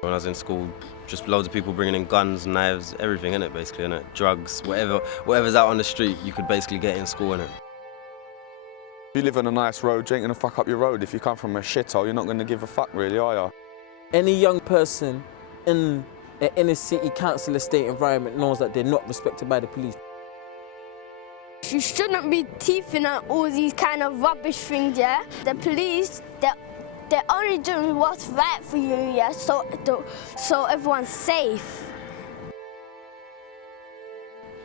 When I was in school, just loads of people bringing in guns, knives, everything, innit, basically, innit? Drugs, whatever's out on the street, you could basically get in school, innit? If you live on a nice road, you ain't gonna fuck up your road. If you come from a shithole, you're not gonna give a fuck, really, are you? Any young person in an inner city council estate environment knows that they're not respected by the police. You shouldn't be teething on all these kind of rubbish things, yeah? The police, they're only doing what's right for you, yeah, so everyone's safe.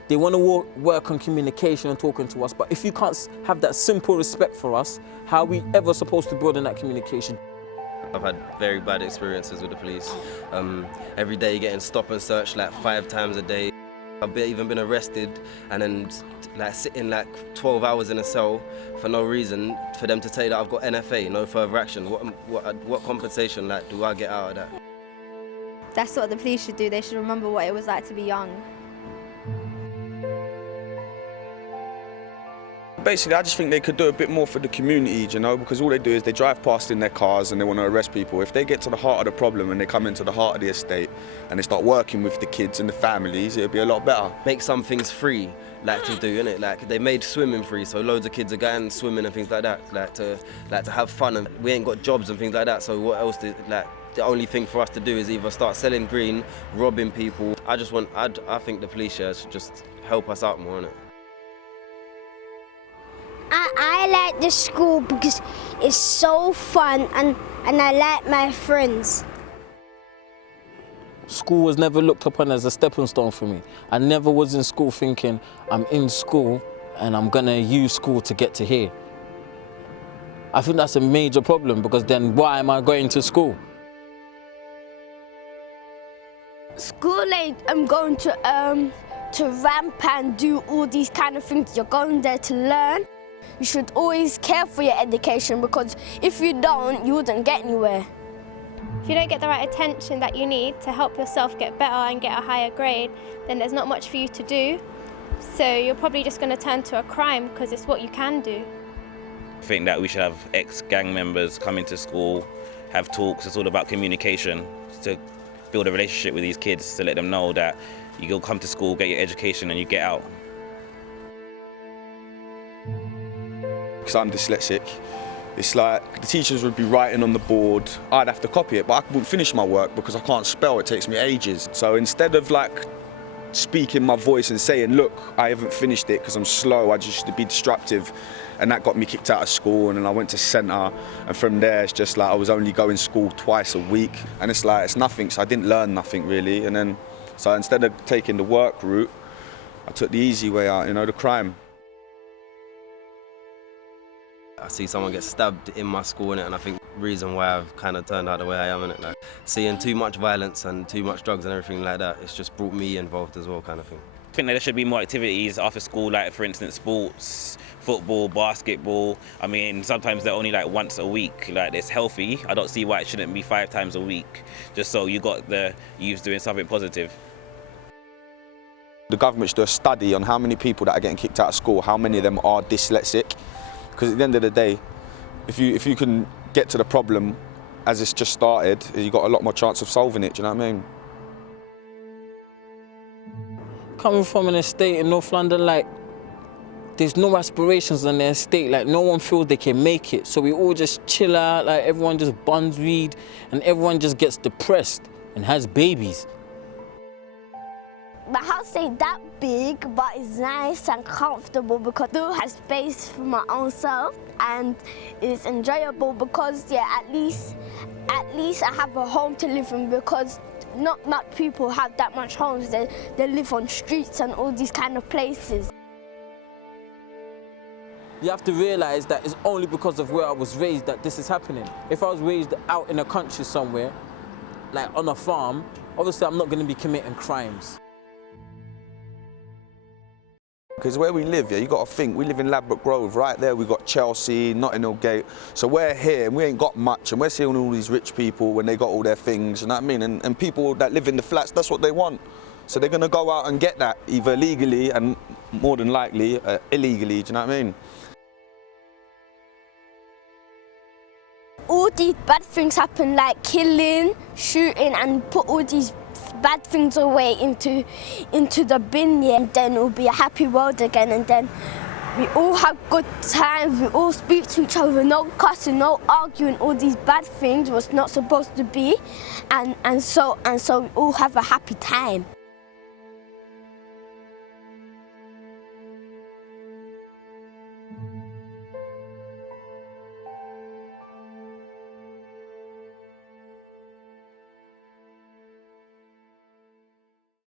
They want to work on communication and talking to us, but if you can't have that simple respect for us, how are we ever supposed to build on that communication? I've had very bad experiences with the police. Every day getting stop and search like 5 times a day. I've even been arrested and then like sitting like 12 hours in a cell for no reason for them to say that I've got NFA, no further action. What compensation like do I get out of that? That's what the police should do. They should remember what it was like to be young. Basically, I just think they could do a bit more for the community, you know, because all they do is they drive past in their cars and they want to arrest people. If they get to the heart of the problem and they come into the heart of the estate and they start working with the kids and the families, it'll be a lot better. Make some things free, like to do, innit? Like they made swimming free, so loads of kids are going swimming and things like that, like to have fun. And we ain't got jobs and things like that. So what else? The only thing for us to do is either start selling green, robbing people. I think the police should just help us out more, innit? I like the school because it's so fun and I like my friends. School was never looked upon as a stepping stone for me. I never was in school thinking, I'm in school and I'm gonna use school to get to here. I think that's a major problem because then why am I going to school? School ain't going to ramp and do all these kind of things. You're going there to learn. You should always care for your education because if you don't, you wouldn't get anywhere. If you don't get the right attention that you need to help yourself get better and get a higher grade, then there's not much for you to do. So you're probably just going to turn to a crime because it's what you can do. I think that we should have ex-gang members come into school, have talks. It's all about communication, to build a relationship with these kids, to let them know that you go come to school, get your education and you get out. Because I'm dyslexic, it's like the teachers would be writing on the board, I'd have to copy it, but I wouldn't finish my work because I can't spell, it takes me ages. So instead of like speaking my voice and saying, look, I haven't finished it because I'm slow, I just used to be disruptive, and that got me kicked out of school, and then I went to centre, and from there it's just like I was only going to school twice a week, and it's like, it's nothing, so I didn't learn nothing really, and then, so instead of taking the work route, I took the easy way out, you know, the crime. I see someone get stabbed in my school, innit, and I think the reason why I've kind of turned out the way I am, innit, like seeing too much violence and too much drugs and everything like that, it's just brought me involved as well, kind of thing. I think that there should be more activities after school, like for instance sports, football, basketball. I mean, sometimes they're only like once a week. Like it's healthy. I don't see why it shouldn't be 5 times a week, just so you got the youth doing something positive. The government should do a study on how many people that are getting kicked out of school, how many of them are dyslexic. Because at the end of the day, if you can get to the problem as it's just started, you've got a lot more chance of solving it, do you know what I mean? Coming from an estate in North London, like, there's no aspirations on the estate, like no one feels they can make it. So we all just chill out, like everyone just buns weed and everyone just gets depressed and has babies. My house ain't that big, but it's nice and comfortable because I do have space for my own self, and it's enjoyable because, yeah, at least I have a home to live in because not much people have that much homes. They live on streets and all these kind of places. You have to realize that it's only because of where I was raised that this is happening. If I was raised out in the country somewhere, like on a farm, obviously I'm not going to be committing crimes. Because where we live, yeah, you got to think, we live in Ladbroke Grove, right there we got Chelsea, Notting Hill Gate, so we're here and we ain't got much, and we're seeing all these rich people when they got all their things, you know what I mean, and people that live in the flats, that's what they want. So they're going to go out and get that, either legally and more than likely illegally, do you know what I mean? all these bad things happen, like killing, shooting, and put all these bad things away into the bin, yeah, and then it'll be a happy world again, and then we all have good times, we all speak to each other, no cussing, no arguing, all these bad things was not supposed to be, and so we all have a happy time.